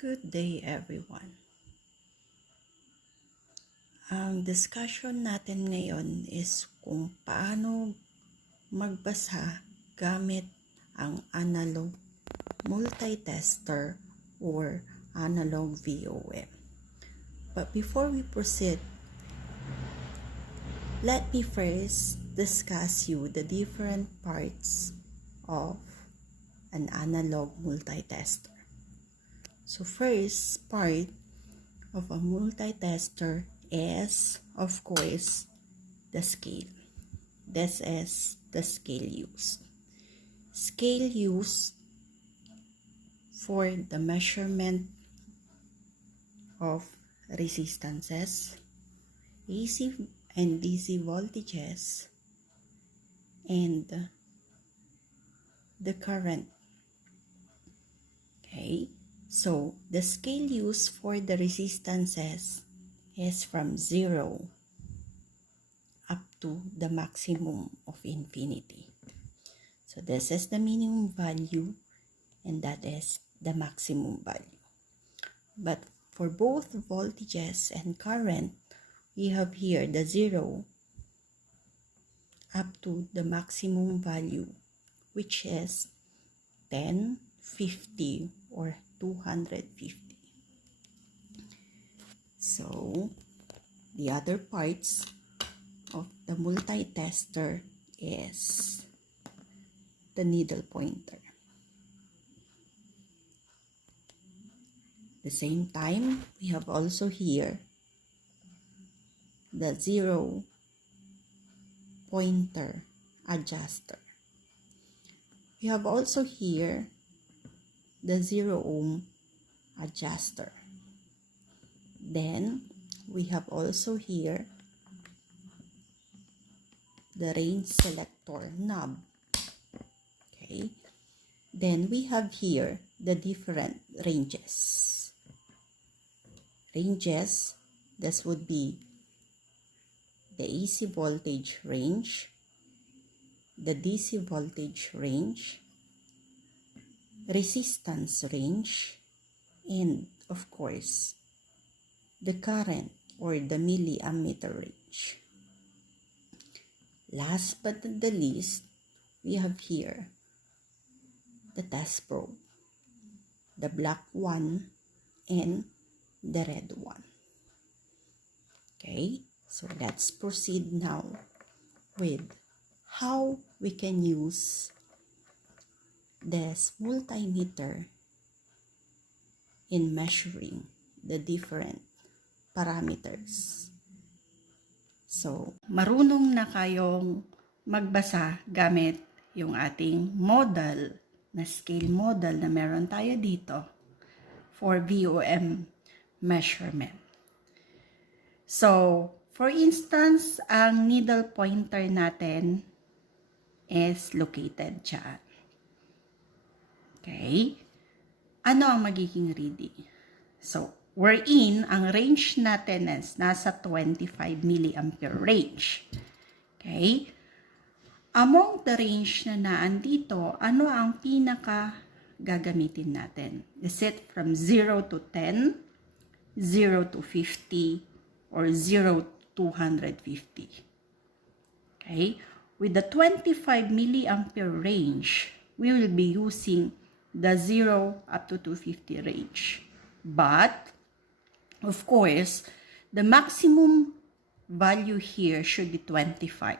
Good day everyone. Ang discussion natin ngayon is kung paano magbasa gamit ang analog multitester or analog VOM. But before we proceed, let me first discuss you the different parts of an analog multitester. So first part of a multitester is, of course, the scale. This is the scale used. Scale used for the measurement of resistances, AC and DC voltages, and the current. Okay. So, the scale used for the resistances is from 0 up to the maximum of infinity. So, this is the minimum value and that is the maximum value. But for both voltages and current, we have here the 0 up to the maximum value, which is 10, 50, or 250. So, the other parts of the multitester is the needle pointer. At the same time, we have also here the 0 pointer adjuster. We have also here the 0 ohm adjuster. Then we have also here the range selector knob. Okay. Then we have here the different ranges. Ranges, this would be the AC voltage range, the DC voltage range, resistance range, and of course the current or the milleammeter range. Last but not the least, we have here the test probe, the black one and the red one. Okay, so let's proceed now with how we can use this multimeter in measuring the different parameters. So, marunong na kayong magbasa gamit yung ating model na scale model na meron tayo dito for VOM measurement. So, for instance, ang needle pointer natin is located dyan. Okay? Ano ang magiging reading? So, wherein ang range natin is nasa 25 milliampere range. Okay? Among the range na naandito, ano ang pinaka gagamitin natin? Is it from 0 to 10, 0 to 50, or 0 to 250? Okay? With the 25 milliampere range, we will be using the 0 up to 250 range. But, of course, the maximum value here should be 25.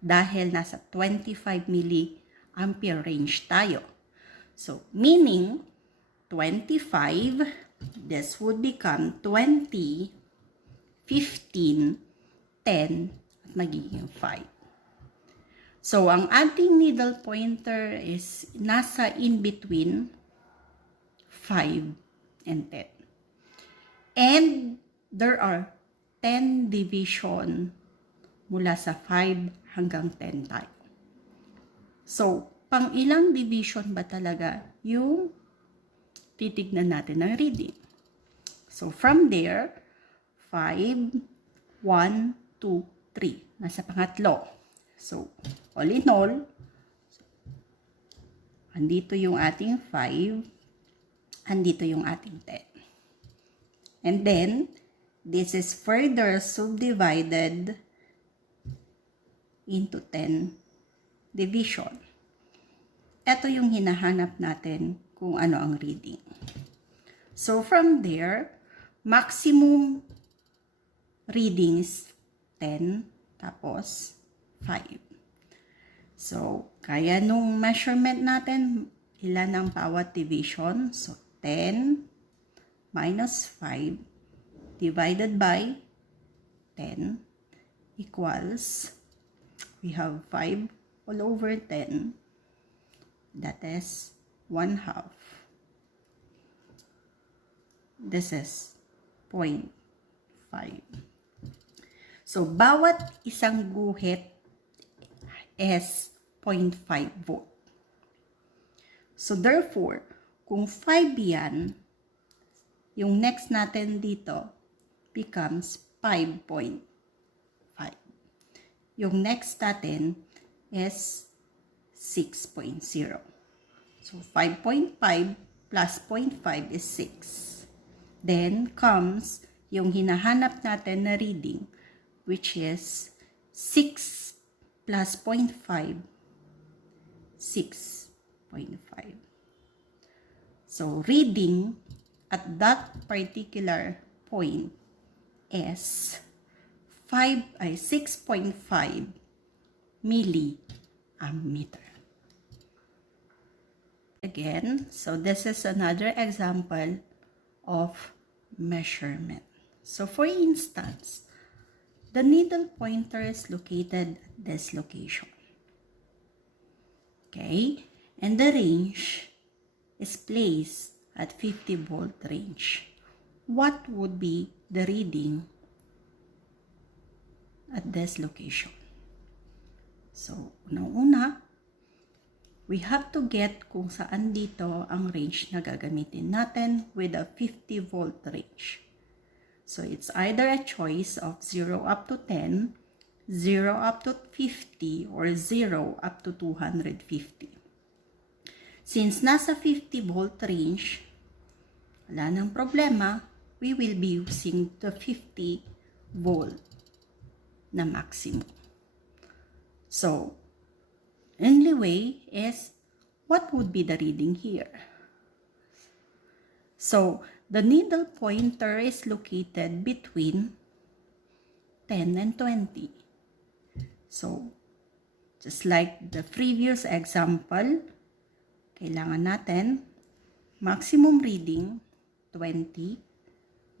Dahil nasa 25 milliampere range tayo. So, meaning, 25, this would become 20, 15, 10, at magiging 5. So, ang ating needle pointer is nasa in between 5 and 10. And there are 10 division mula sa 5 hanggang 10 tayo. So, pang ilang division ba talaga yung titignan natin ng reading? So, from there, 5, 1, 2, 3. Nasa pangatlo. So, all in all, andito yung ating 5, andito yung ating 10. And then, this is further subdivided into 10 division. Ito yung hinahanap natin kung ano ang reading. So, from there, maximum reading is 10, tapos 5. So, kaya nung measurement natin, ilan ang bawat division? So, 10 minus 5 divided by 10 equals, we have 5 all over 10, that is 1/2. This is 0.5. So, bawat isang guhit is 0.5 volt. So, therefore, kung 5 yan, yung next natin dito becomes 5.5. Yung next natin is 6.0. So, 5.5 plus 0.5 is 6. Then, comes yung hinahanap natin na reading, which is 6 plus 0.5, 6.5. So, reading at that particular point is 6.5 milleammeter. Again, so this is another example of measurement. So, for instance, the needle pointer is located at this location. Okay? And the range is placed at 50 volt range. What would be the reading at this location? So, unang-una, we have to get kung saan dito ang range na gagamitin natin with a 50 volt range. So, it's either a choice of 0 up to 10, 0 up to 50, or 0 up to 250. Since nasa 50 volt range, wala nang problema, we will be using the 50 volt na maximum. So, only way is, what would be the reading here? So, the needle pointer is located between 10 and 20. So, just like the previous example, kailangan natin maximum reading 20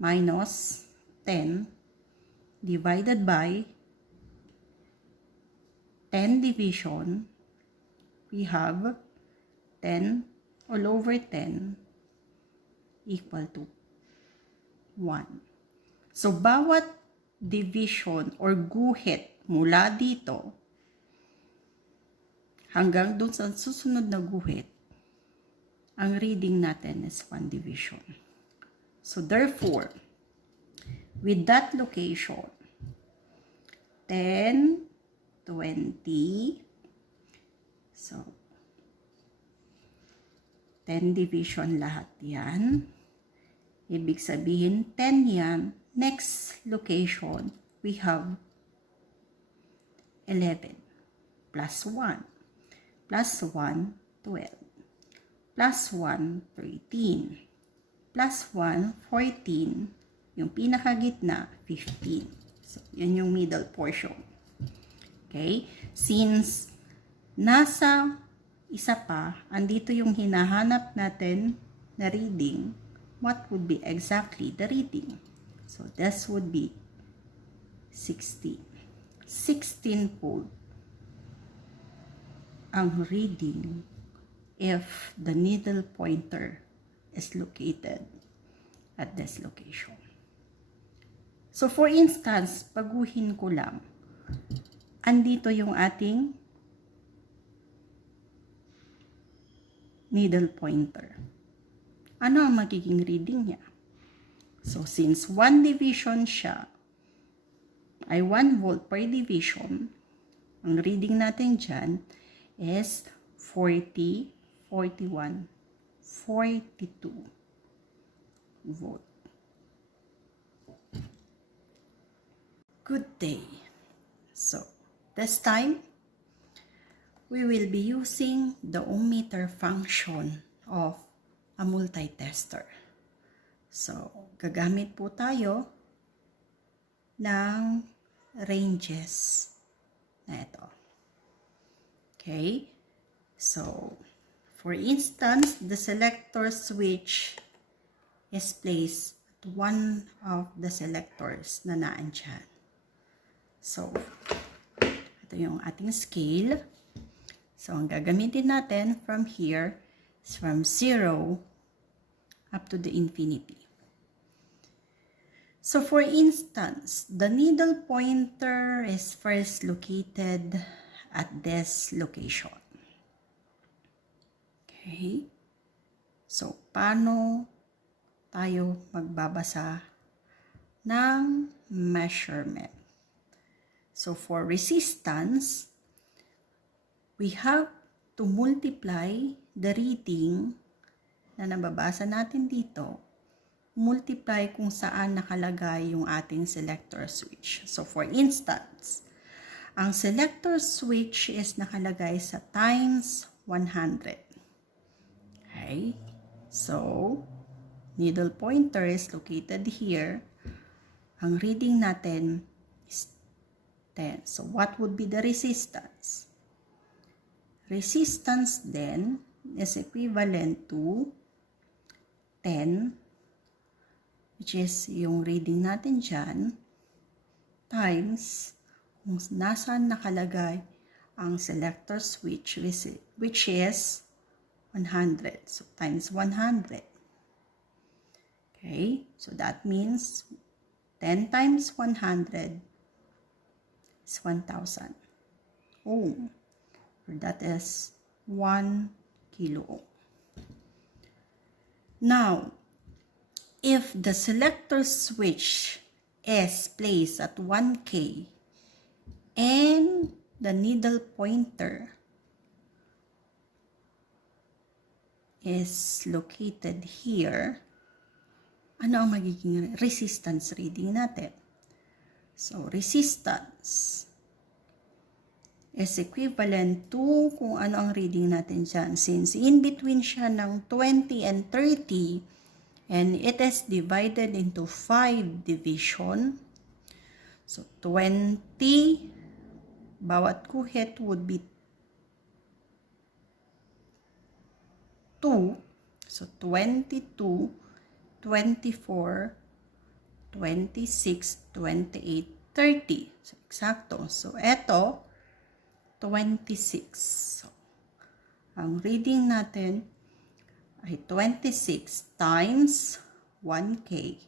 minus 10 divided by 10 division. We have 10 all over 10 equal to 1. So, bawat division or guhit mula dito hanggang dun sa susunod na guhit, ang reading natin is 1 division. So, therefore, with that location, 10, 20, so, 10 division lahat yan. Ibig sabihin, 10 yan. Next location, we have 11 plus 1. Plus 1, 12. Plus 1, 13. Plus 1, 14. Yung pinakagitna, 15. So, yan yung middle portion. Okay? Since nasa isa pa, andito yung hinahanap natin na reading, what would be exactly the reading? So, this would be 16. 16 volt ang reading if the needle pointer is located at this location. So, for instance, baguhin ko lang, andito yung ating needle pointer. Ano ang magiging reading niya? So, since 1 division siya, ay 1 volt per division, ang reading natin dyan is 40, 41, 42. volt. Good day. So, this time, we will be using the ohmmeter function of a multitester. So, gagamit po tayo ng ranges na ito. Okay? So, for instance, the selector switch is placed at one of the selectors na naandyan. So, ito yung ating scale. So, ang gagamitin natin from here is from 0 up to the infinity. So, for instance, the needle pointer is first located at this location. Okay? So, paano tayo magbabasa ng measurement? So, for resistance, we have to multiply the reading na nababasa natin dito, multiply kung saan nakalagay yung ating selector switch. So, for instance, ang selector switch is nakalagay sa times 100. Okay? So, needle pointer is located here. Ang reading natin is 10. So, what would be the resistance? Resistance then is equivalent to 10, which is yung reading natin dyan, times kung nasaan nakalagay ang selector switch, which is 100. So, times 100. Okay? So, that means 10 times 100 is 1,000 ohm. That is 1 kilo ohm. Now, if the selector switch is placed at 1K and the needle pointer is located here, ano ang magiging resistance reading natin? So, resistance is equivalent to kung ano ang reading natin dyan. Since in between siya ng 20 and 30, and it is divided into 5 division. So, 20, bawat kuhit would be 2. So, 22, 24, 26, 28, 30. So, eksakto. So, eto, 26. So, ang reading natin ay 26 times 1K.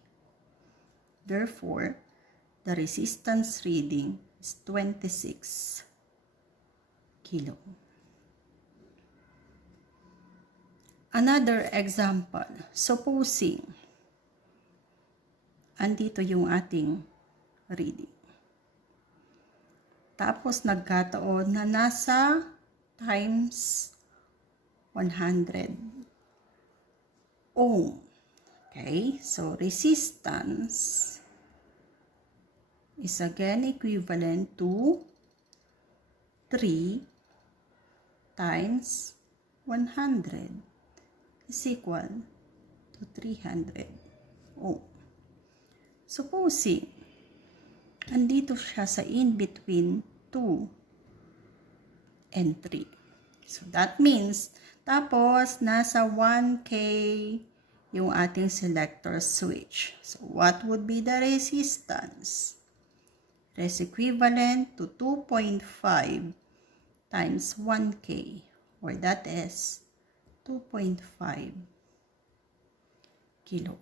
Therefore, the resistance reading is 26 kilo. Another example, supposing andito yung ating reading. Tapos nagkataon na nasa times 100 ohm. Okay, so resistance is again equivalent to 3 times 100 is equal to 300 ohm. Supposing andito siya sa in between 2 and 3. So that means, tapos nasa 1K yung ating selector switch. So what would be the resistance? It is equivalent to 2.5 times 1K, or that is 2.5 kilo.